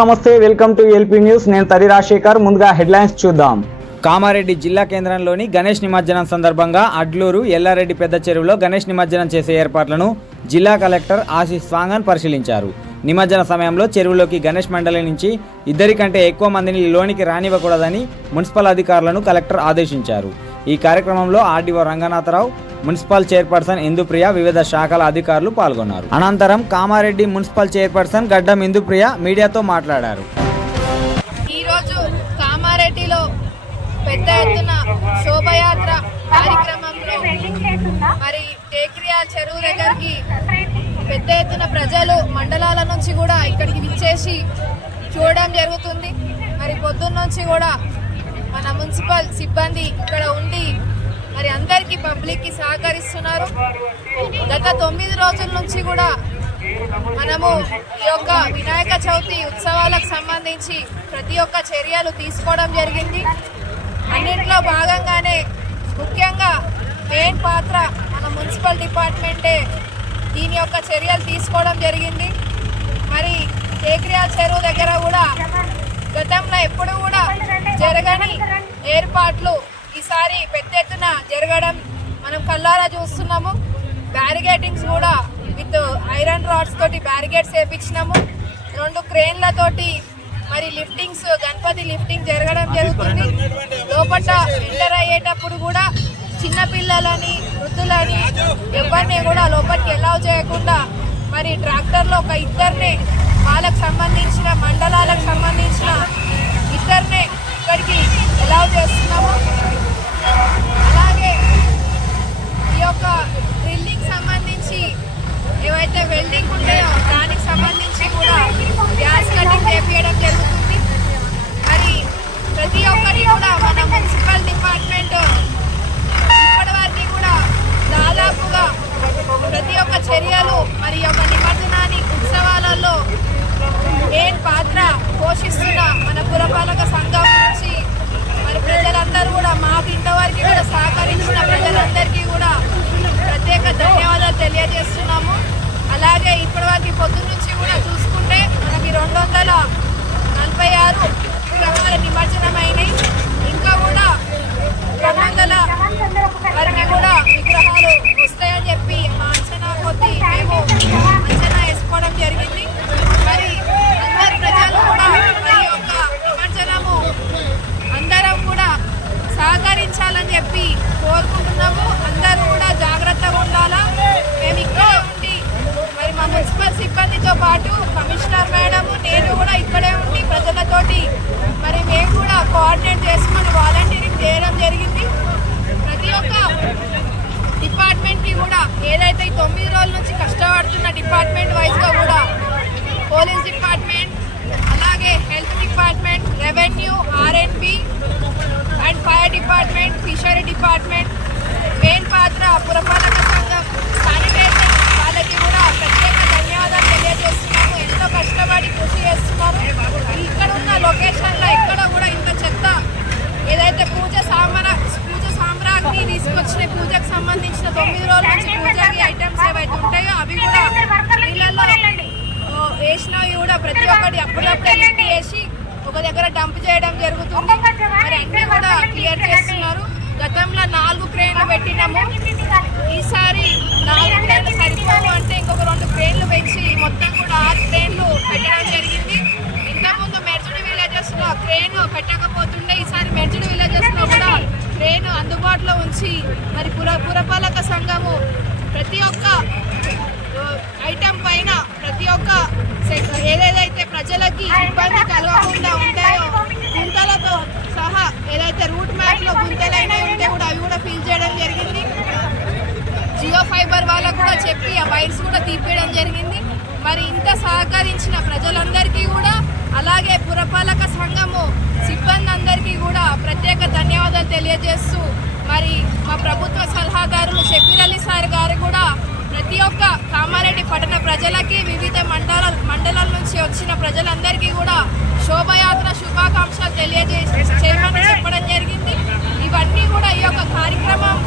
నమస్తే, welcome to LP news. నేను తరి రాజశేఖర్. ముందుగా హెడ్లైన్స్ చూద్దాం. కామారెడ్డి జిల్లా కేంద్రంలోని గణేష్ నిమజ్జనం సందర్భంగా అడ్లూరు ఎల్లారెడ్డి పెద్ద చెరువులో గణేష్ నిమజ్జనం చేసే ఏర్పాట్లను జిల్లా కలెక్టర్ ఆశీష్ స్వాంగన్ పరిశీలించారు. నిమజ్జన సమయంలో చెరువులోకి గణేష్ మండలి నుంచి 2 కంటే ఎక్కువ మందిని లోనికి రానివ్వకూడదని మున్సిపల్ అధికారులను కలెక్టర్ ఆదేశించారు. ఈ కార్యక్రమంలో RDO Ranganatha Rao, municipal chairperson Indupriya, వివిధ శాఖల అధికారులు పాల్గొన్నారు. అనంతరం కామారెడ్డి మున్సిపల్ చైర్పర్సన్ గడ్డం ఇందుప్రియ మీడియాతో మాట్లాడారు. ఈరోజు కామారెడ్డిలో పెద్ద ఎత్తున శోభయాత్ర కార్యక్రమంలో మరి టేక్రియా చెరువు దగ్గరికి పెద్ద ఎత్తున ప్రజలు మండలాల నుంచి కూడా ఇక్కడికి విచ్చేసి చూడడం జరుగుతుంది. మరి పొద్దున్న నుంచి కూడా మన మున్సిపల్ సిబ్బంది ఇక్కడ ఉండి మరి అందరికీ పబ్లిక్కి సహకరిస్తున్నారు. గత 9 రోజుల నుంచి కూడా మనము ఈ యొక్క వినాయక చవితి ఉత్సవాలకు సంబంధించి ప్రతి ఒక్క చర్యలు తీసుకోవడం జరిగింది. అన్నింటిలో భాగంగానే ముఖ్యంగా మెయిన్ పాత్ర మన మున్సిపల్ డిపార్ట్మెంటే దీని యొక్క చర్యలు తీసుకోవడం జరిగింది. మరి టేక్రియా చెరువు దగ్గర కూడా గతంలో ఎప్పుడు కూడా జరగని ఏర్పాట్లు ఈసారి పెద్ద ఎత్తున జరగడం మనం కళ్ళారా చూస్తున్నాము. బ్యారిగేటింగ్స్ కూడా విత్ ఐరన్ రాడ్స్ తోటి బ్యారిగేట్స్ వేయించినాము. 2 క్రేన్లతోటి మరి లిఫ్టింగ్స్, గణపతి లిఫ్టింగ్ జరగడం జరుగుతుంది. లోపల ఎంటర్ అయ్యేటప్పుడు కూడా చిన్నపిల్లలని, వృద్ధులని ఎవరిని కూడా లోపలికి అలౌ చేయకుండా మరి ట్రాక్టర్లో ఒక 2 వాళ్ళకు సంబంధించిన మండలాలకు సంబంధించిన 2 ఇక్కడికి అలౌ చేస్తున్నాము. అలాగే ఈ యొక్క డ్రిల్లింగ్ సంబంధించి ఏవైతే వెల్డింగ్ ఉంటాయో దానికి సంబంధించి కూడా గ్యాస్ కటింగ్ చేపించడం జరుగుతుంది. మరి ప్రతి ఒక్కరి కూడా మన మున్సిపల్ డిపార్ట్మెంట్ ఇప్పటి వరకు కూడా దాదాపుగా ప్రతి ఒక్క చర్యలు మరి యొక్క నిమజ్జనాన్ని ఉత్సవాలలో మెయిన్ పాత్ర పోషిస్తున్న మన పురపాలక సంఘం నుంచి మరి ప్రజలందరూ కూడా మాకు ఇంతవరకు కూడా సహకరించిన ప్రజలందరికీ కూడా ప్రత్యేక ధన్యవాదాలు తెలియజేస్తున్నాము. అలాగే ఇప్పటివరకు పొద్దున్న నుంచి కూడా చూసుకుంటే మనకి 246 విగ్రహాల నిమజ్జనం అయినాయి. ఇంకా కూడా 200 వరకు కూడా విగ్రహాలు వస్తాయని చెప్పి మా అంచనా కొద్దీ మేము అంచనా వేసుకోవడం జరిగింది. మరి అందరు ప్రజలు కూడా మరి యొక్క నిమజ్జనము అందరం కూడా సహకరించాలని చెప్పి కోరుకుంటున్నాము. అందరూ కూడా జాగ్రత్తగా ఉండాలా. మేము ఇక్కడే ఉండి మరి మా మున్సిపల్ సిబ్బందితో పాటు కమిషనర్ మేడము, నేను కూడా ఇక్కడే ఉండి ప్రజలతోటి మరి మేము కూడా కోఆర్డినేట్ చేసుకొని వాలంటీరింగ్ చేయడం జరిగింది. ప్రతి ఒక్క డిపార్ట్మెంట్కి కూడా ఏదైతే 9 రోజుల నుంచి కష్టపడుతున్న డిపార్ట్మెంట్ వైజ్గా కూడా పోలీస్ డిపార్ట్మెంట్, అలాగే health department, revenue, R&B and fire department, fishery department, main పాత్ర పురపాలక సంఘం, శానిటేషన్ వాళ్ళకి కూడా ప్రత్యేక ధన్యవాదాలు తెలియజేస్తున్నాము. ఎంతో కష్టపడి కృషి చేస్తున్నారు. ఇక్కడ ఉన్న లొకేషన్లో ఎక్కడ కూడా ఇంత చెత్త ఏదైతే పూజ సామ్రాజ్ఞి తీసుకొచ్చిన పూజకు సంబంధించిన 9 రోజుల నుంచి పూజకి ఐటమ్స్ ఏవైతే ఉంటాయో అవి కూడా నీళ్ళల్లో వేసినవి కూడా ప్రతి ఒక్కటి అప్పుడప్పుడే లిఫ్ట్ చేసి ఒక దగ్గర డంప్ చేయడం జరుగుతుంది. మరి అన్నీ కూడా క్లియర్ చేస్తున్నారు. గతంలో 4 క్రేన్లు పెట్టినాము. ఈసారి 4 క్రేన్లు సరిపోవు అంటే ఇంకొక 2 క్రేన్లు పెంచి మొత్తం కూడా 6 క్రేన్లు పెట్టడం జరిగింది. ఇంతకుముందు మెర్జుడు విలేజెస్లో క్రేన్ పెట్టకపోతుండే ఈసారి మెర్జుడు విలేజెస్లో కూడా క్రేన్ అందుబాటులో ఉంచి మరి పురపాలక సంఘము ప్రతి ఒక్క ఐటమ్ పైన ప్రతి ఒక్క ఏదైతే ప్రజలకి ఇబ్బంది కలగకుండా ఉంటాయో గుంతలతో సహా ఏదైతే రూట్ మ్యాప్లో గుంతలైనా ఉంటే కూడా అవి కూడా ఫిల్ చేయడం జరిగింది. జియో ఫైబర్ వాళ్ళకు కూడా చెప్పి ఆ వైర్స్ కూడా తీపేయడం జరిగింది. మరి ఇంత సహకరించిన ప్రజలందరికీ కూడా అలాగే పురపాలక సంఘము సిబ్బంది అందరికీ కూడా ప్రత్యేక ధన్యవాదాలు తెలియజేస్తూ మరి మా ప్రభుత్వ సలహాదారులు షబీర్ అలీ సార్ గారు కూడా ప్రతి ఒక్క కామారెడ్డి పట్టణ ప్రజలకి వివిధ మండలాల నుంచి వచ్చిన ప్రజలందరికీ కూడా శోభయాత్ర శుభాకాంక్షలు చేయమని చెప్పడం జరిగింది. ఇవన్నీ కూడా ఈ యొక్క కార్యక్రమం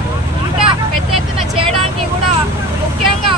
ఇంకా పెద్ద ఎత్తున చేయడానికి కూడా ముఖ్యంగా